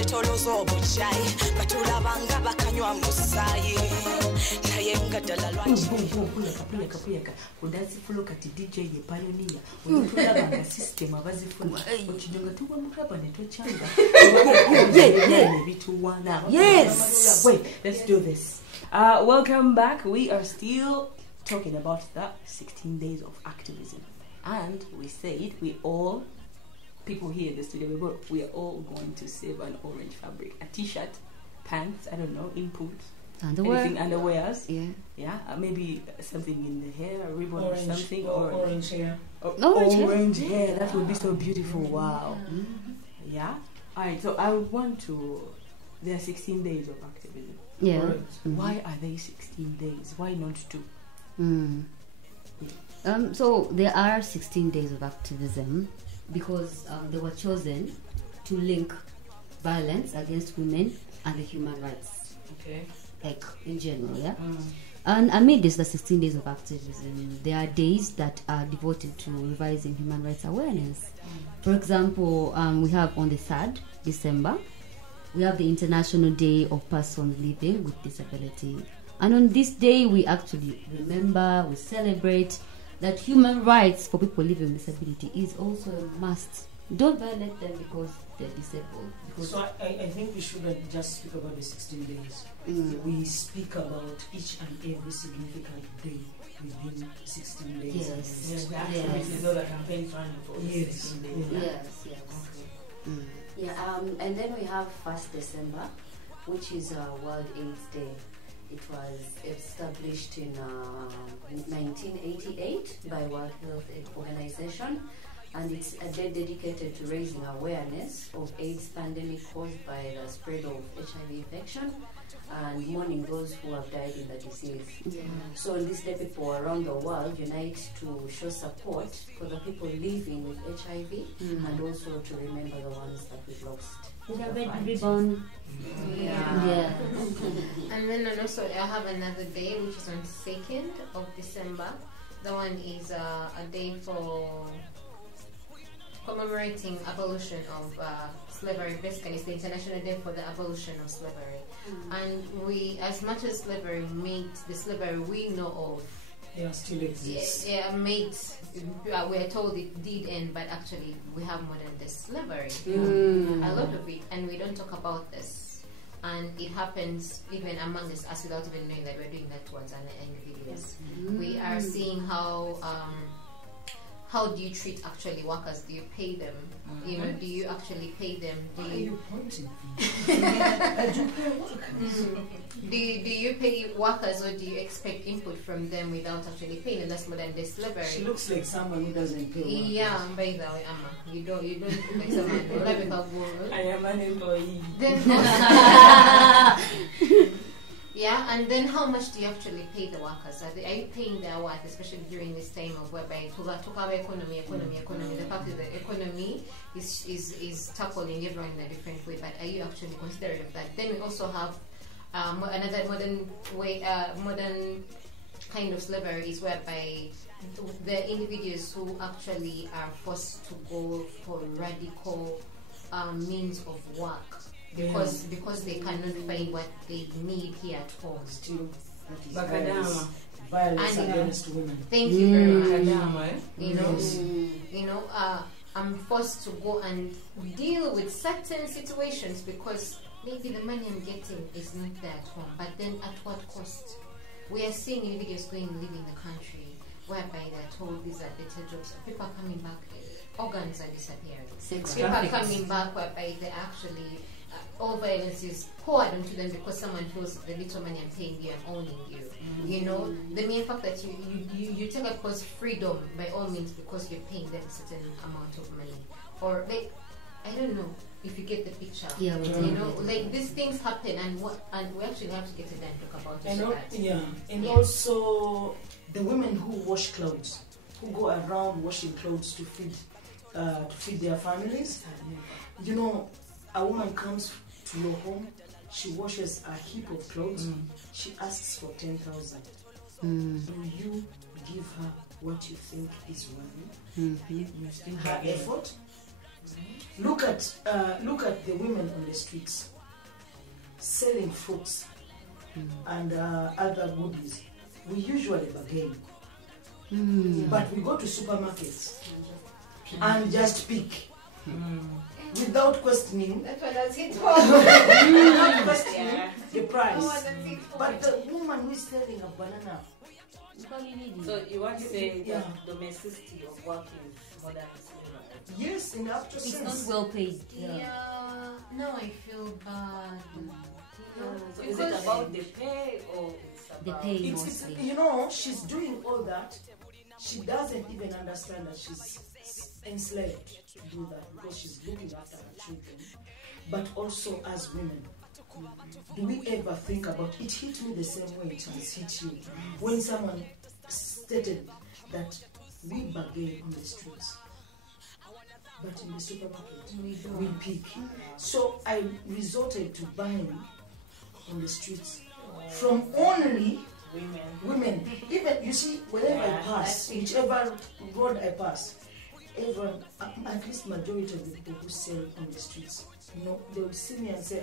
batetoloza obuchayi batulabanga bakanywa musaayi naye nga ddala lwaki kapuyaka kudazifulo kati DJ ye pioneer olutulabanga system abazifuna okinyonga tuwa mukaba netochanga ebituwana. Yes. Wait, let's do this. Welcome back. We are still talking about the 16 days of activism, and we said people here in the studio, we are all going to save an orange fabric, a t-shirt, pants, I don't know, input, anything, underwears, maybe something in the hair, a ribbon or something, or orange hair. Orange hair, that would be so beautiful. Wow. Yeah. All right. So I would want to. There are 16 days of activism. Yeah. Right. Why are they 16 days? Why not 2? So there are 16 days of activism because they were chosen to link violence against women and the human rights. Okay. Like in general, yeah. And amid this, the 16 days of activism, there are days that are devoted to revising human rights awareness. For example, we have on the 3rd December, we have the International Day of Persons Living with Disability. And on this day, we actually remember, we celebrate that human rights for people living with disability is also a must. Don't violate them because they're disabled. So I think we shouldn't just speak about the 16 days. We speak about each and every significant day within 16 days. Yes. Activities know the campaign funding for 16 days. Yes. And then we have 1st December, which is World AIDS Day. It was established in 1988 by World Health Organization, and it's a day dedicated to raising awareness of AIDS pandemic caused by the spread of HIV infection and mourning those who have died in the disease. So on this day, people around the world unite to show support for the people living with HIV and also to remember the ones that we've lost. And then also I have another day which is on 2nd of December. The one is a day for commemorating abolition of slavery. Basically, it's the International Day for the Abolition of Slavery. And we, as much as slavery made the slavery we know of, still exists. We are told it did end, but actually we have modern day slavery. A lot of it, and we don't talk about this. And it happens even among us without even knowing that we're doing that towards individuals. We are seeing how do you treat actually workers? Do you pay them? Do you actually pay them? Do you do you pay workers, or do you expect input from them without actually paying them? That's modern day slavery. She looks like someone who doesn't pay workers. Yeah, by the way, Amma. You don't look like someone who I am an employee. Yeah, and then how much do you actually pay the workers? Are you paying their worth, especially during this time of whereby economy. The fact is that economy is tackled in everyone in a different way, but are you actually considerate of that? Then we also have another modern kind of slavery is whereby the individuals who actually are forced to go for radical means of work. Because they cannot find what they need here at home. Still, violence against women. Thank you very much. I'm forced to go and deal with certain situations because maybe the money I'm getting is not there at home. But then at what cost? We are seeing individuals going and leaving the country whereby they're told these are better jobs. People are coming back, organs are disappearing. People are coming back whereby they actually all violence is poured onto them because someone feels the little money I'm paying you, I'm owning you. The mere fact that you take a person's freedom by all means because you're paying them a certain amount of money, or like I don't know if you get the picture. Like these things happen, and we actually have to get it and talk about it. And also the women who wash clothes, who go around washing clothes to feed their families. A woman comes to your home, she washes a heap of clothes, she asks for 10,000. Do you give her what you think is worthy? Her effort? Look at the women on the streets selling fruits and other goodies. We usually bargain, but we go to supermarkets and just pick without questioning. That's what I was hit Without questioning the price. But the woman who is selling a banana. So you want to say Yeah. that domesticity of work is modern slavery? Yes, in the actual It's sense. not well paid. Yeah. No, I feel bad. So is it about the pay or it's about The pay It's, mostly. you know, she's doing all that. She doesn't even understand that she's enslaved to do that because she's looking after her children. But also as women, do we ever think about it? Hit me the same way it has hit you when someone stated that we bargain on the streets, but in the supermarket we pick. So I resorted to buying on the streets from only women. Even you see, wherever I pass, whichever road I pass, everyone, at least majority of the people who sell on the streets, you know, they would see me and say,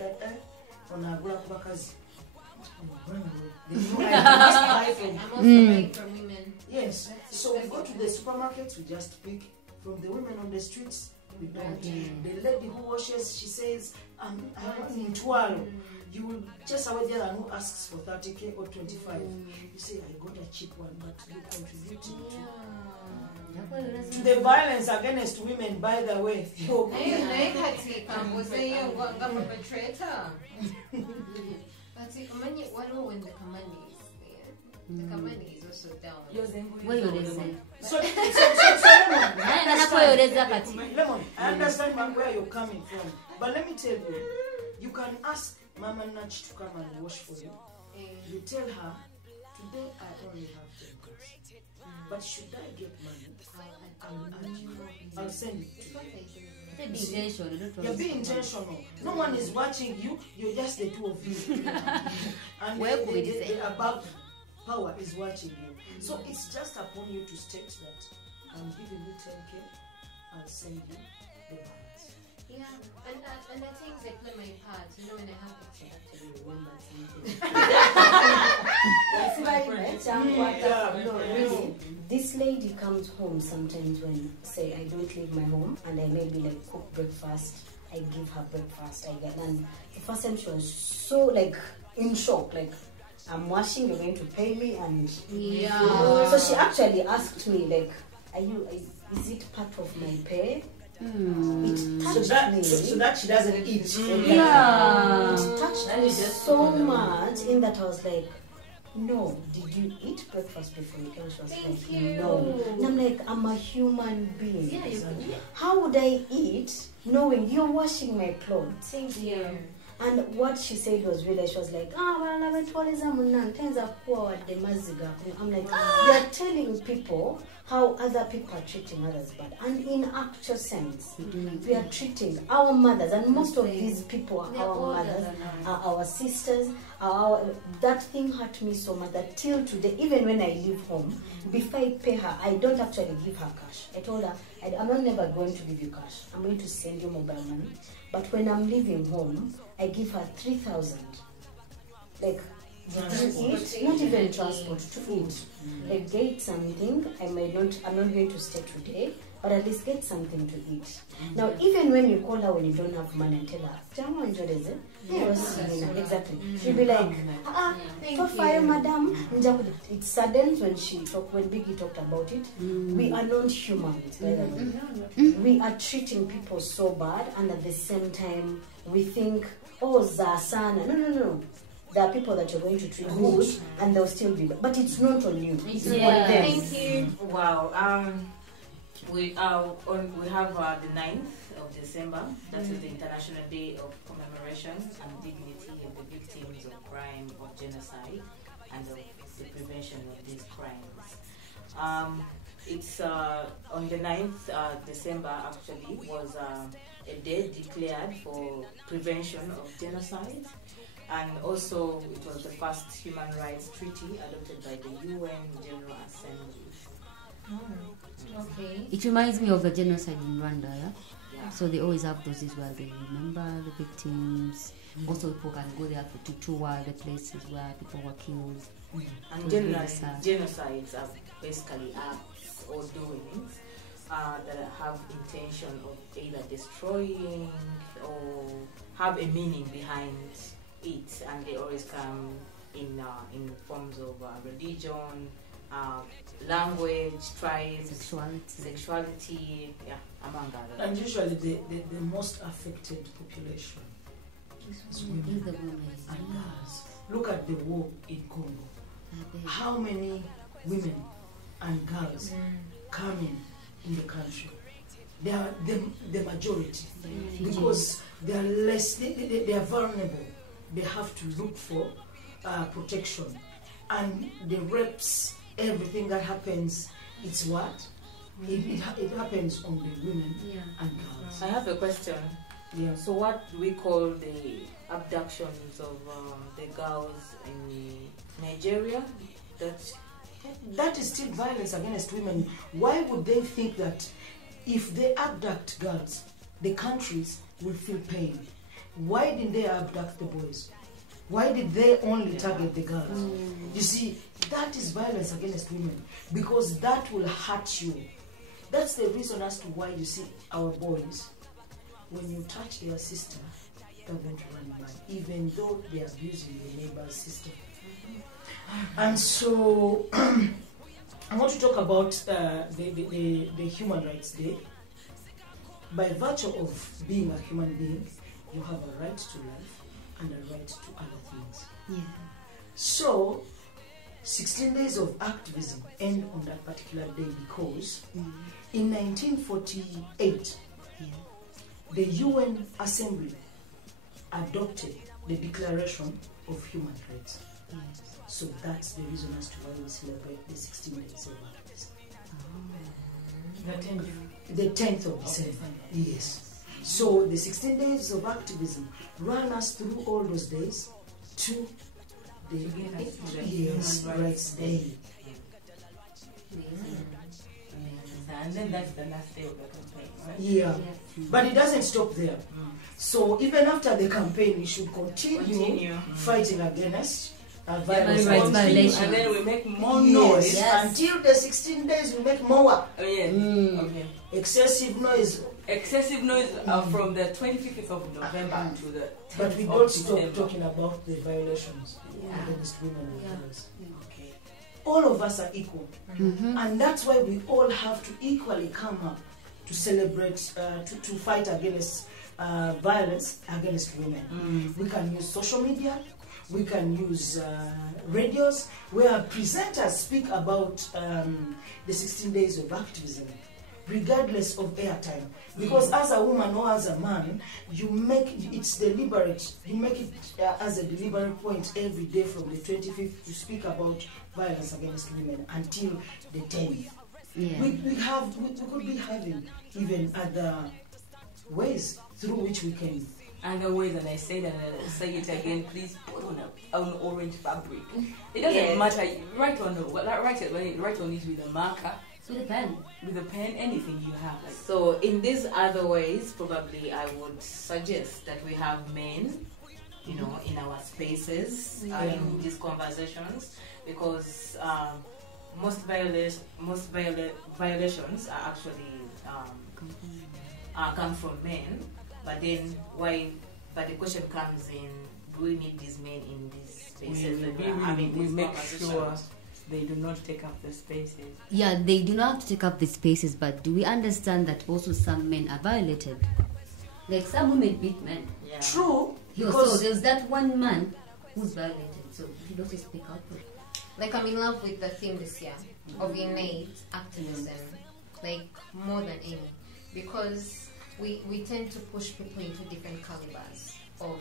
on a black workers, run away. They know I must buy from. I'm also buying from women. Yes. So we go to the supermarkets, we just pick from the women on the streets. We don't. The lady who washes, she says, I'm in 12. You will just away there and who asks for 30k or 25. You say, I got a cheap one, but you contributed to the violence against women, by the way. The Kamani is also down. Where you listen? So Lemon, I understand where you're coming from. But let me tell you, you can ask Mama Nach to come and wash for you. You tell her, today I only have 10 cups. But should I get money, I'll send it to you. Be intentional. You're being intentional. No one is watching you. You're just the two of you. And the above power is watching you. So it's just upon you to state that I'm giving you 10k. I'll send you the balance. Yeah, and I think they play my part. You know, when I have This lady comes home sometimes when, say, I don't leave my home and I maybe like cook breakfast. I give her breakfast. And the first time she was so like in shock, like, I'm washing, you're going to pay me, and so she actually asked me like, is it part of my pay? It touched me. So that she doesn't eat. It touched me so much in that I was like, no, did you eat breakfast before you came? She was like, no. And I'm like, I'm a human being. How would I eat knowing you're washing my clothes? Thank you. And what she said was really, she was like, I'm like, we are telling people how other people are treating others bad. And in actual sense, we are treating our mothers, and most of these people are our mothers, are our sisters, that thing hurt me so much that till today, even when I leave home, before I pay her, I don't actually give her cash. I told her, I'm not never going to give you cash. I'm going to send you mobile money. But when I'm leaving home, I give her 3,000. Like, to eat, not even transport, to eat. Like, get something. I'm not going to stay today, but at least get something to eat. Now, even when you call her when you don't have money and tell her, Jamu enjoyed it? Exactly. She'll be like, for fire, madam. It saddens when Biggie talked about it. We are not humans, by the way. We are treating people so bad, and at the same time, we think, oh, Zasana. No. There are people that you're going to treat good, and they'll still be bad. But it's not on you. It's on them. Thank you. Wow. We have the 9th of December. That is the International Day of Commemoration and Dignity of the Victims of Crime or Genocide and of the prevention of these crimes. It's on the 9th December actually was a day declared for prevention of genocide, and also it was the first human rights treaty adopted by the UN General Assembly. Okay. It reminds me of the genocide in Rwanda, yeah? So they always have those days where they remember the victims. Also, people can go there to tour the places where people were killed. And generally, genocides are basically acts or doings that have intention of either destroying or have a meaning behind it, and they always come in forms of religion, language, tribes, sexuality, among others. And usually the most affected population is women and girls. Look at the war in Congo. How many women and girls coming in the country? They are the majority because they are less. They are vulnerable. They have to look for protection, and the rapes, everything that happens, it's what it happens on the women and girls. I have a question. Yeah. So what do we call the abductions of the girls in Nigeria? That is still violence against women. Why would they think that if they abduct girls, the countries will feel pain? Why didn't they abduct the boys? Why did they only target the girls? You see, that is violence against women because that will hurt you. That's the reason as to why you see our boys, when you touch their sister, they're going to run away, even though they're abusing the neighbor's sister. And so, I want to talk about the Human Rights Day. By virtue of being a human being, you have a right to life and a right to other things. Yeah. So, 16 days of activism end on that particular day because in 1948, the UN Assembly adopted the Declaration of Human Rights. So that's the reason as to why we celebrate the 16 days of activism. The 10th of December. Yes. So the 16 days of activism run us through all those days to the Human Rights Day. And then that's the last day of the campaign, right? Yeah. But it doesn't stop there. So even after the campaign, we should continue fighting against violence violation. And then we make more noise. Until the 16 days, we make more. Oh, yeah. Okay. Excessive noise. Excessive noise from the 25th of November to the 10th But we of don't stop December. talking about the violations against women and girls. Okay. All of us are equal. And that's why we all have to equally come up to celebrate, to fight against violence against women. We can use social media. We can use radios where presenters speak about the 16 days of activism, regardless of airtime. Because as a woman or as a man, you make it's deliberate. You make it as a deliberate point every day from the 25th to speak about violence against women until the 10th. Yeah. We could be having even other ways through which we can. Other ways, and I say that and I'll say it again, please put on an orange fabric. It doesn't matter, write on it with a marker, With a pen. with a pen, anything you have. Like. So in these other ways, probably I would suggest that we have men, in our spaces, in these conversations, because most violations are actually come from men. But then But the question comes in: do we need these men in these spaces? We make sure they do not take up the spaces. Yeah, they do not take up the spaces, but do we understand that also some men are violated? Like some women beat men. Yeah. True. So there's that one man who's violated, so he doesn't speak up. Like, I'm in love with the theme this year of innate activism, like more than any, because we tend to push people into different calibers of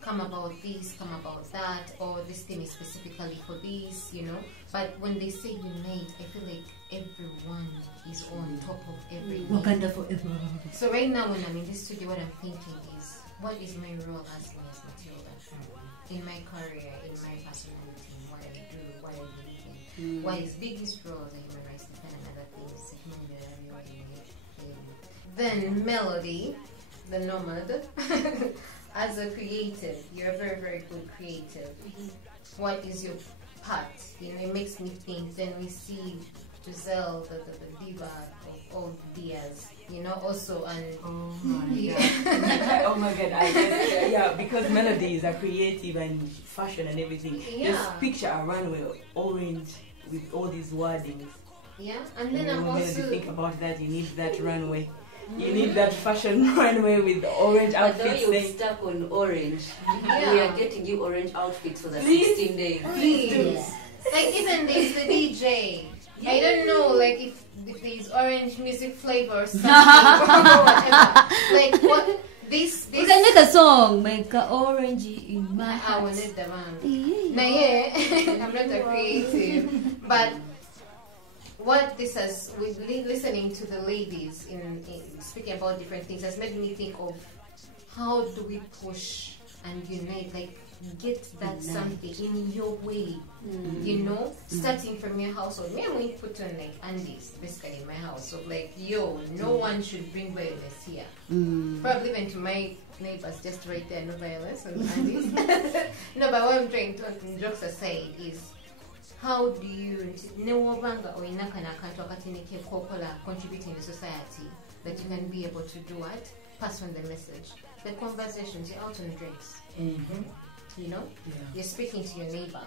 come about this, come about that, or this theme is specifically for this, But when they say unite, I feel like everyone is on top of everyone. Wakanda forever. So right now when I'm in this studio, what I'm thinking is, what is my role as Miss Matilda in my career, in my personality, in what I do, what I believe in? What is biggest role as a human rights defender and other things, Then Melody, the nomad, as a creative, you're a very, very good creative. What is your part? You know, it makes me think. Then we see Giselle, the diva of all Diaz. You know, also and oh my god, oh my god, I guess, yeah, because melodies are creative and fashion and everything. Yeah. Just picture a runway orange with all these wordings. Yeah, and then I'm when you also think about that, you need that runway. You need that fashion runway with orange But though outfits. you're stuck on orange, Yeah. we are getting you orange outfits for the Please? 16 days. please. Like even there's the DJ. I don't know, like if there's orange music flavor or something or whatever. Like what this You can make a song, make a orange in my I heart. wanted the man. Yeah. Now yeah, I'm not a creative, but what this has with listening to the ladies in speaking about different things has made me think of how do we push and unite, like get that something in your way, you know, starting from your household. Me, I'm going to put on like Andy's basically in my house of like, yo, no one should bring violence here. Probably even to my neighbors just right there, no violence on Andy's. No, but what I'm trying to, jokes aside, is how do you contributing to society that you can be able to do what? Pass on the message. The conversations, you're out on drinks. You know? Yeah. You're speaking to your neighbor.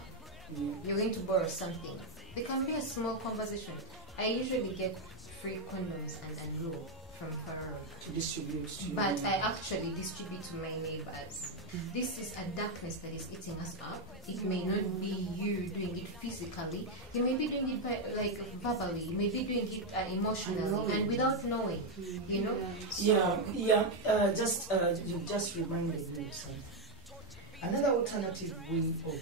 You're going to borrow something. There can be a small conversation. I usually get free condoms and glue from Faro. To distribute to you. But I actually distribute to my neighbors. This is a darkness that is eating us up. It may not be you doing it physically. You may be doing it by, like verbally. You may be doing it emotionally and without knowing. You know. You just reminded me of something. Another alternative way of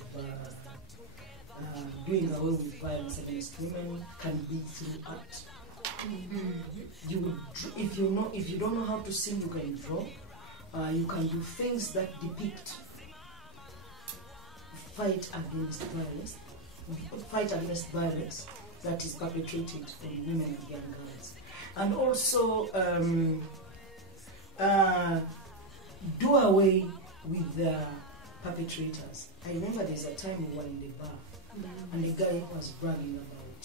doing away with violence against women can be through art. You would, if you don't know how to sing, you can draw. You can do things that depict fight against violence that is perpetrated on women and young girls, and also do away with the perpetrators. I remember there's a time we were in the bar and the guy was bragging about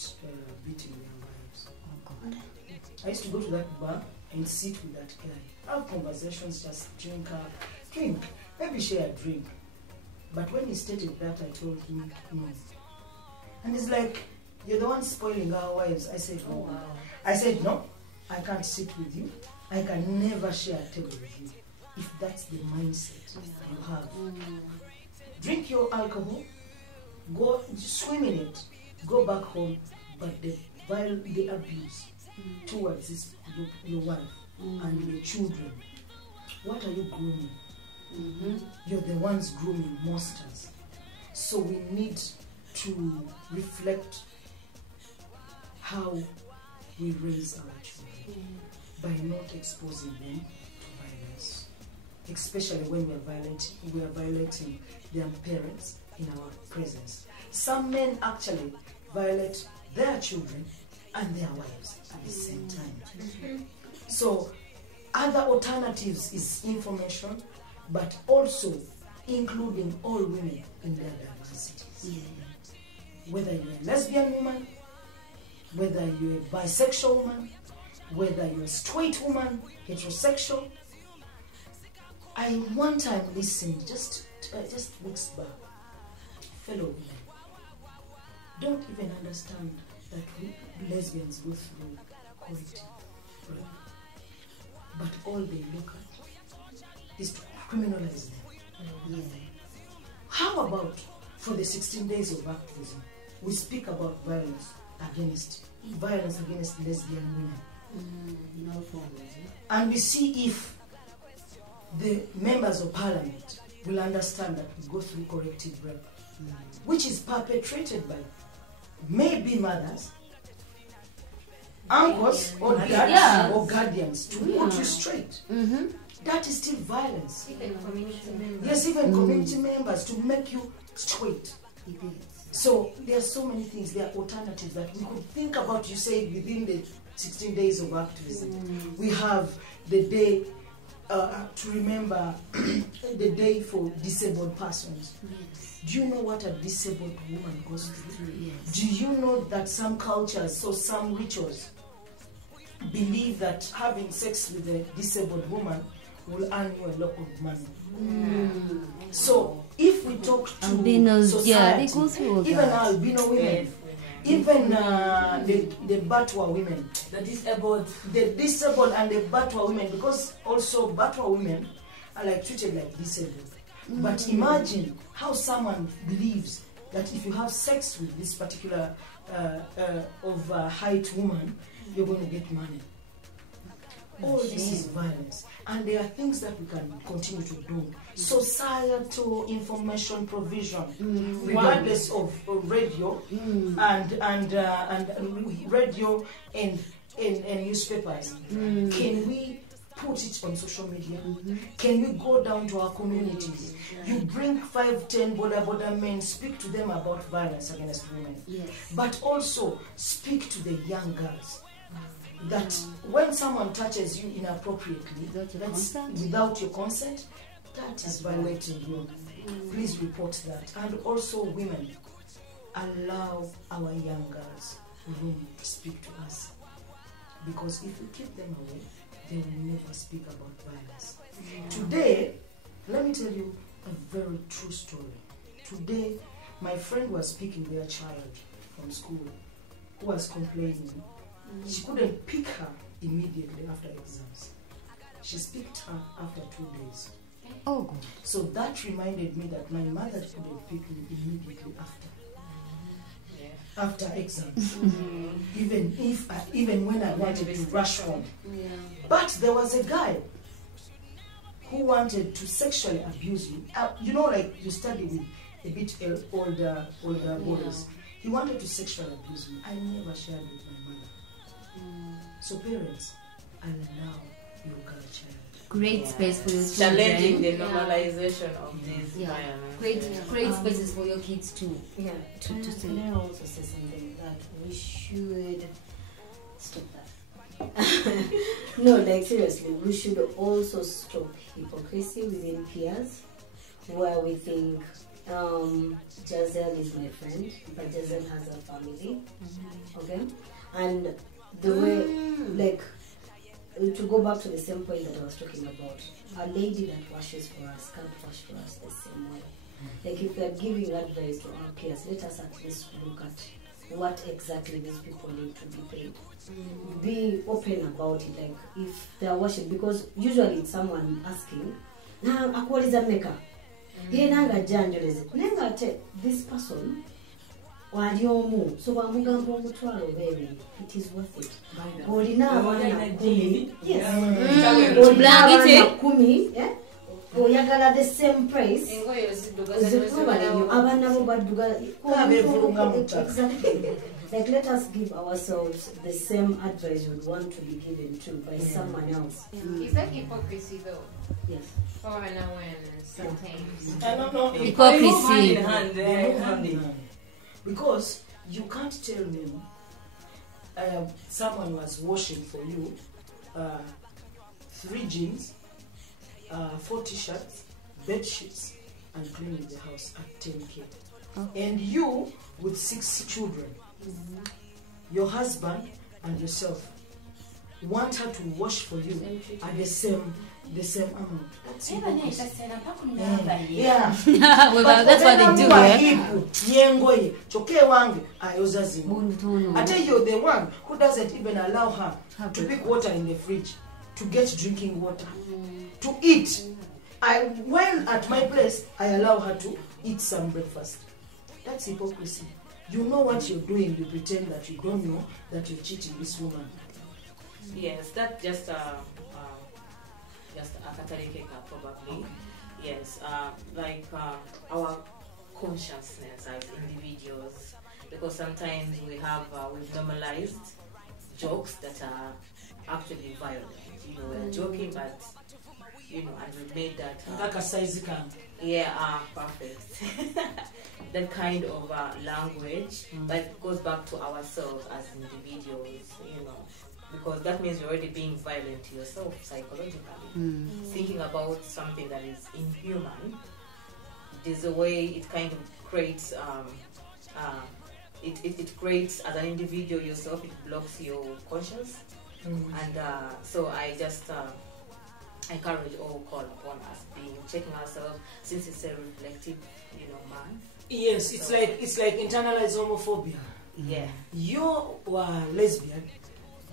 beating young girls. Oh God. I used to go to that bar and sit with that guy, have conversations, just drink, maybe share a drink. But when he stated that, I told him no. And he's like, you're the one spoiling our wives. I said, oh wow. I said, no, I can't sit with you. I can never share a table with you if that's the mindset you have. Drink your alcohol, go swim in it, go back home, but the abuse towards your wife and your children, what are you grooming? You're the ones grooming monsters. So we need to reflect how we raise our children by not exposing them to violence, especially when we are violating their parents in our presence. Some men actually violate their children and their wives at the same time. So other alternatives is information, but also including all women in their diversities. Whether you're a lesbian woman, whether you're a bisexual woman, whether you're a straight woman, heterosexual. I one time listened, just weeks back, fellow women don't even understand that we lesbians go through corrective rape, but all they look at is to criminalize them. How about for the 16 days of activism, we speak about violence against lesbian women, and we see if the members of parliament will understand that we go through corrective rape, which is perpetrated by maybe mothers, uncles, or dads, or guardians to put you straight. That is still violence. Even community members. Yes, even community members to make you straight. So there are so many things, there are alternatives that we could think about. You say within the 16 days of activism. We have the day to remember the day for disabled persons. Do you know what a disabled woman goes through? Yes. Do you know that some cultures, so some rituals, believe that having sex with a disabled woman will earn you a lot of money? So if we talk to Albinos, society, yeah, they go through all even that. albino women, even the Batwa women, The disabled. and the Batwa women, because also Batwa women are like treated like disabled. But imagine how someone believes that if you have sex with this particular height woman, you're going to get money. All this is violence, and there are things that we can continue to do. Societal information provision, regardless of radio and radio and newspapers. Can we put it on social media? Can we go down to our communities? You bring 5-10 border men, speak to them about violence against women, but also speak to the young girls. That when someone touches you inappropriately, without your consent, that is violating you. Please report that. And also women, allow our young girls room to speak to us. Because if we keep them away, they will never speak about violence. Today, let me tell you a very true story. Today, my friend was picking their child from school who was complaining. She couldn't pick her immediately after exams. She picked her after 2 days. Oh, God. So that reminded me that my mother couldn't pick me immediately after exams. Even when I wanted to rush home. But there was a guy who wanted to sexually abuse me. You know, like you study with a bit older boys. He wanted to sexually abuse me. I never shared with my mother. So parents, allow your girl child. Great space for your children. Challenging the normalization of this violence. Great spaces for your kids too. Yeah, to say. Can I also say something that we should stop that? No, like seriously, we should also stop hypocrisy within peers, where we think Jazel is my friend, but Jazel has a family. Okay, and the way, like, to go back to the same point that I was talking about, a lady that washes for us can't wash for us the same way. Like, if we are giving advice to our peers, let us at least look at what exactly these people need to be paid. Be open about it, like if they are washing, because usually it's someone asking, "Nah, what is that maker?" This person, so it is worth it. Oyagala the same price. Exactly. Like, let us give ourselves the same advice we want to be given to by someone else. Is that hypocrisy though? Yes. Or an awareness sometimes? I don't know. Hypocrisy. Hand in hand. Because you can't tell me someone was washing for you 3 jeans, 4 t-shirts, bed sheets, and cleaning the house at 10K. And you with 6 children, your husband and yourself, want her to wash for you at the same amount. That's hypocrisy. Yeah. Well, that's what they do. I tell you, the one who doesn't even allow her to pick water in the fridge, to get drinking water, to eat. While at my place, I allow her to eat some breakfast. That's hypocrisy. You know what you're doing, you pretend that you don't know that you're cheating this woman. Yes, that's just a Katarikeka probably. Yes, like our consciousness as individuals, because sometimes we've normalized jokes that are actually violent. You know, we're joking, but and we made that Like a size can. perfect. That kind of language, but it goes back to ourselves as individuals. because that means you're already being violent to yourself psychologically. Thinking about something that is inhuman, there's a way it kind of creates, it creates as an individual yourself, it blocks your conscience. And so I just encourage or call upon us checking ourselves, since it's a reflective, man. Yes, it's like internalized homophobia. Yeah. You were lesbian,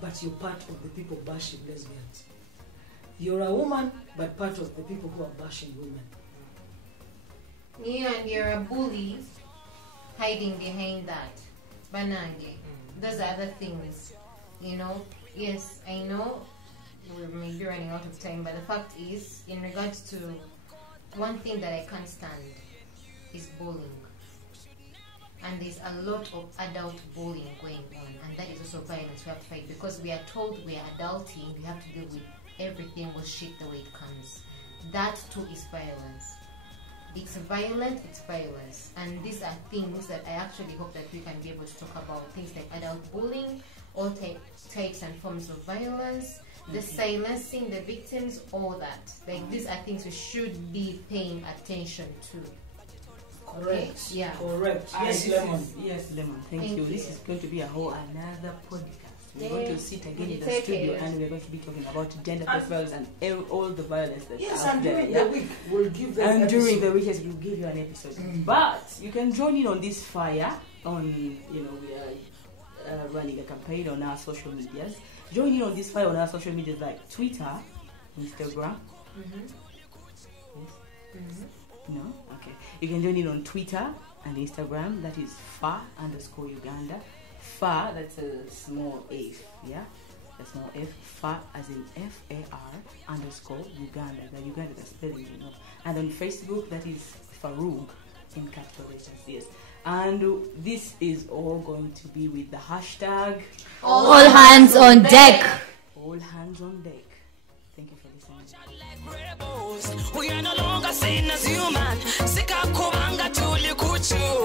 but you're part of the people bashing lesbians. You're a woman, but part of the people who are bashing women. Yeah, and you're a bully hiding behind that. Banange. Those are other things. Yes, I know we may be running out of time, but the fact is, in regards to one thing that I can't stand is bullying. And there's a lot of adult bullying going on, and that is also violence we have to fight, because we are told we are adulting, we have to deal with everything with shit the way it comes. That too is violence. It's violent, it's violence. And these are things that I actually hope that we can be able to talk about. Things like adult bullying, all types and forms of violence, the silencing the victims, all that. Like, these are things we should be paying attention to. Correct. Yeah. Correct. Yes, Lemon. Yes, Lemon. Thank you. This is going to be another podcast. We're going to sit again in the Take studio it. and we're going to be talking about gender profiles and all the violence that's Yes, out and there. during the week we'll give them And during the episode. week, yes, we'll give you an episode. But you can join in on this fire on, we are running a campaign on our social medias. Join in on this fire on our social medias like Twitter, Instagram. Yes. No? Okay. You can join in on Twitter and Instagram. That is _Uganda. Fa, that's a small f, yeah? A small f, fa as in FAR _Uganda. The Uganda, the spelling, And on Facebook, that is Farouk in capital letters, yes. And this is all going to be with the hashtag All hands on deck. All hands on deck. Thank you for listening. We are no longer seen as human. Sika kubanga tuli kuchu.